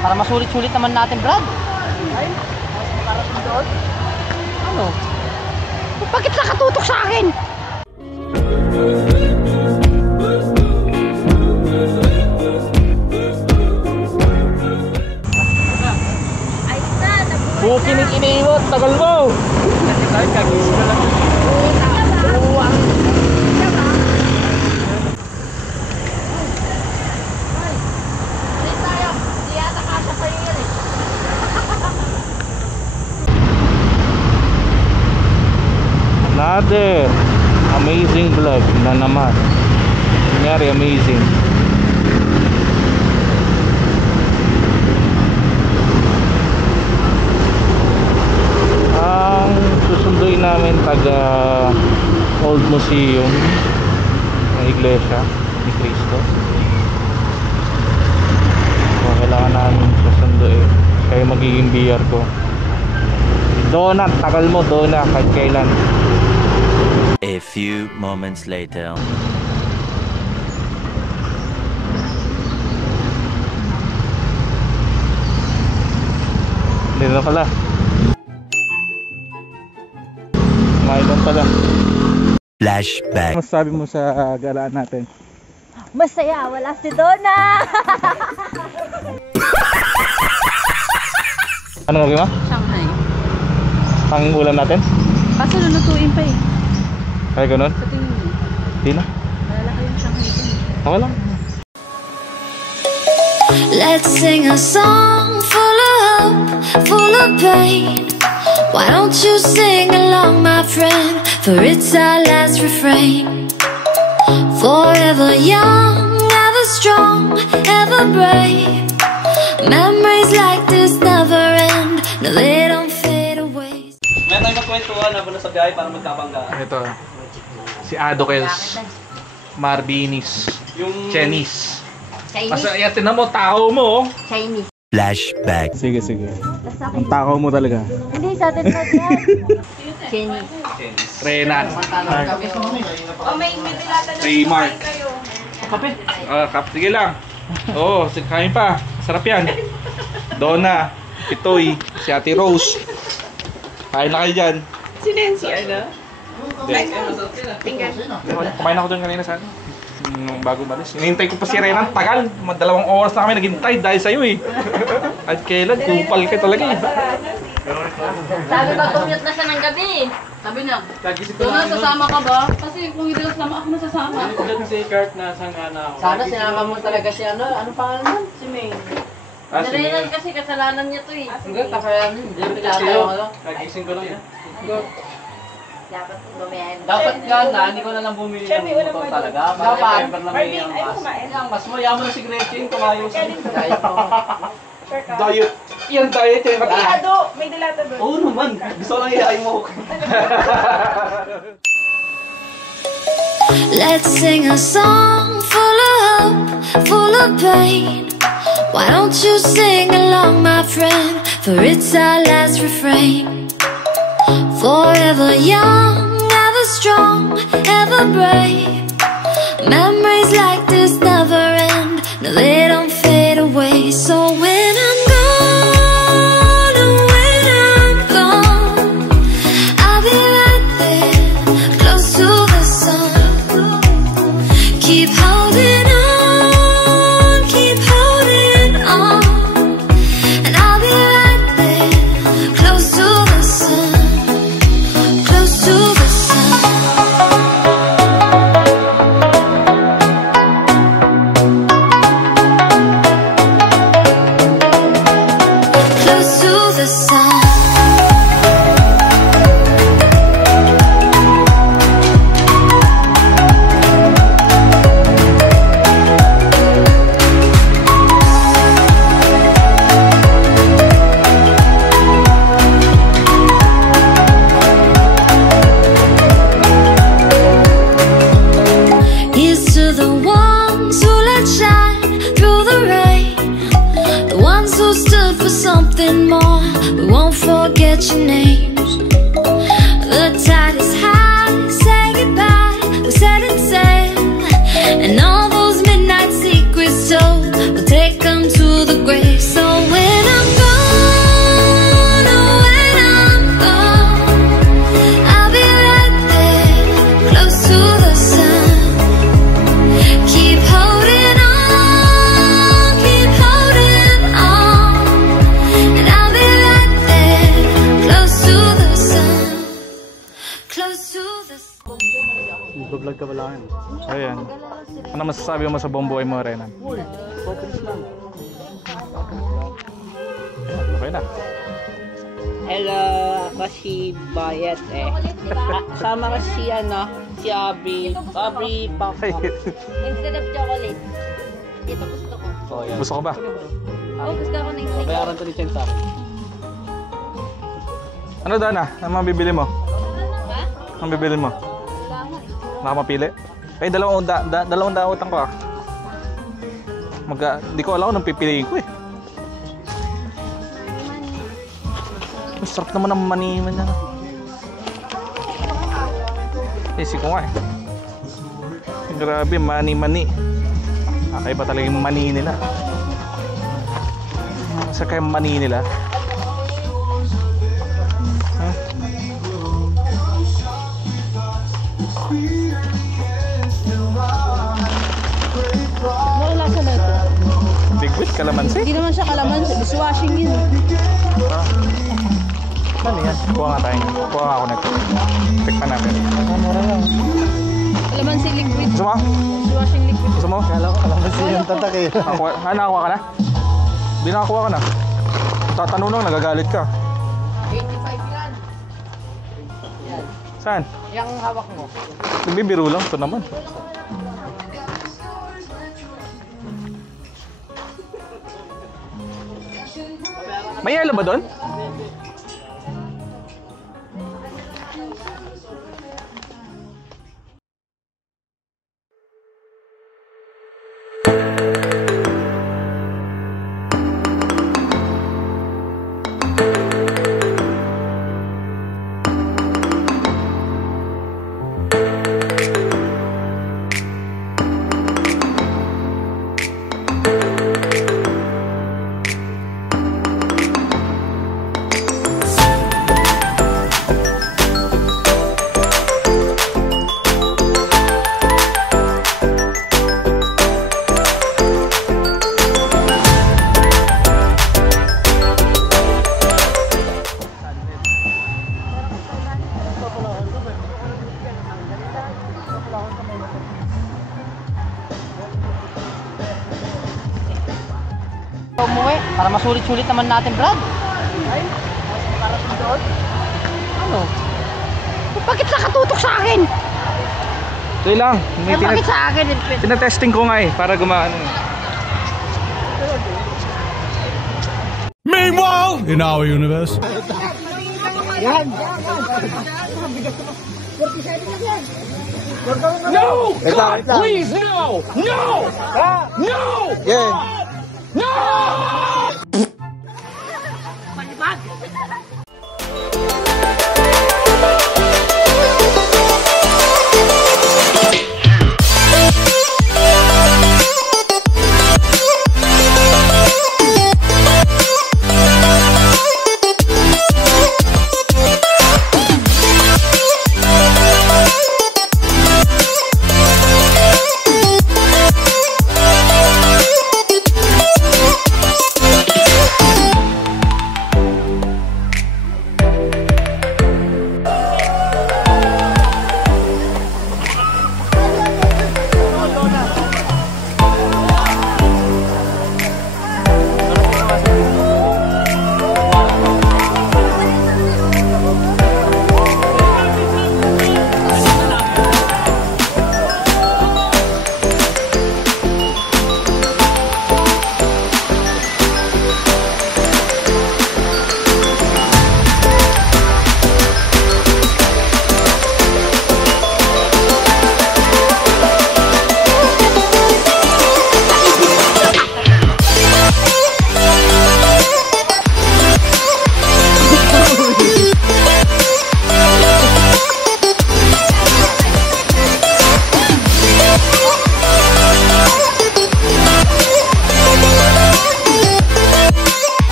Para masulit-sulit naman natin, Brad. Ay, makarating doon. Ano? Bakit nakatutok sa akin? Bukinig iniiwat, tagal mo! Kagising ka lang. Another amazing vlog na naman. Nangyari amazing. Ang susunduin namin taga Old Museum ng Iglesia ni Cristo. So kailangan namin susunduin. Kaya magiging BR ko. Donut, tagal mo donut kahit kailan. A few moments later. Dito na pala. Ngayon pala. Flashback. Ano sabi mo sa galaan natin? Masaya, wala si Donna. Ano lagi mo? Shanghai. Ang ulam natin? Kaso lulutuin pa eh. Ay ganun? Sa tingin mo. Di na. Malalaki yung Shanghai ko. Okay lang. Let's sing a song full of hope, full of pain. Why don't you sing along, my friend? For it's our last refrain. Forever young, ever strong, ever brave. Memories like this never end. No, they don't fade away. Meron tayong magkwentuhan habang nasa biyahe para magkapanggaan. Ito. Si Adokels. Marbinis. Yung Chinese. Chinese. Basta yan, tinan mo, tao mo. Chinese. Flashback. Sige, sige. Ang tao mo talaga. Hindi, sa atin na yan. Chinese. Renan. Oh, may dilata na Kay Mark. kape. Sige lang. Oo, kain pa. Sarap yan. Donna, Pitoy, si Ate Rose. Kain na kayo dyan. Si Nancy, ano? Kumain ako doon kanina sa ano. Nung bago malis. Hinihintay ko pa si Renan. Tagal. 2 oras na kami naghintay dahil sa'yo eh. At kailan, kupal ka talaga eh. Sabi ba, tumute na siya ng gabi. Sabi niya, Donna, sasama ka ba? Kasi kung hindi ka sasama, ako nasasama. Si Kurt na sangana ako. Sana sinama mo talaga si ano. Ano pangalan nun? Si May. Ah, si Narinan kasi kasalanan niya to eh. Hindi, kakayanin. Hindi Kagising ko lang yan. Dapat bumayan. Dapat nga na, hindi ko na lang bumili ng motor talaga. Dapat. Marvin, ayaw kumain. Mas mayaman na si Gretchen, kumayos. Diet mo. Diet. Yan diet eh. May dilata doon. Oo naman. Gusto lang iyayin mo. Let's sing a song full of hope, full of pain. Why don't you sing along, my friend? For it's our last refrain. Forever young, ever strong, ever brave. Memories like this never end. No, they don't fade away. So when I'm gone, oh, when I'm gone, I'll be right there, close to the sun. Keep holding on, keep holding on. And I'll be right there, close to the sun. Close to the sun. Close to the sun. Here's to the ones who let shine through the rain, the ones who stood for something more. We won't forget your names. The tide is high, say goodbye, we're setting sail, and all those midnight secrets told, we'll take them to the grave. So simbahan. So yan. Ano masasabi mo sa buong buhay mo, Renan? Uy, focus lang. Okay na. Hello, ako si Bayet eh. Sama ko si si Abby. Abby, Papa. Instead of chocolate. Ito gusto ko. Oh, yan. Gusto ko ba? Oh, gusto ko ng steak. Bayaran to ni Chen sa akin. Ano Dana? Ano mabibili mo? Ha? Ano bibili mo? Wala nga eh. Nakamapili? Eh, dalawang daotan ko ah. Hindi ko alam kung anong pipiliin ko eh. Ang sarap naman ng mani-man na. Isip ko nga eh. Grabe, mani-mani. Kakaiba talaga yung mani nila. Sa kaya mani nila. Huh? Ano lasa na ito? Bigwit, kalamansi. Hindi naman siya kalamansi. Dishwashing yun. Ano yan? Kuha nga tayo. Kuha nga ako nito. Tikman natin. Mura lang. Kalamansi liquid. Gusto mo? Dishwashing liquid. Gusto mo? Kala ko kalamansi yung tatak eh. Nakakuha ka na? Hindi nakakuha ka na. Tatanong lang, nagagalit ka. 85 yan. Saan? Yung hawak mo. Nagbibiro lang. Ito naman. May yelo ba doon? Umuwi, para masulit-sulit naman natin, Brad. Ano? Bakit nakatutok sa akin? Ito lang. May Bakit sa akin? tinatesting ko nga eh. Para gumaan. Meanwhile, in our universe. No! God, please, no! No! No! Yeah.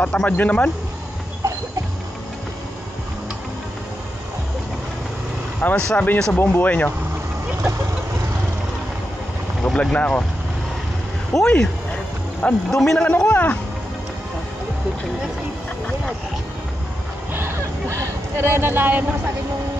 Tatamad nyo naman. Ano masasabi nyo sa buong buhay nyo? Nag-vlog na ako. Uy! Ang dumi ng ano ko ah! Pero nalayan mo sa akin yung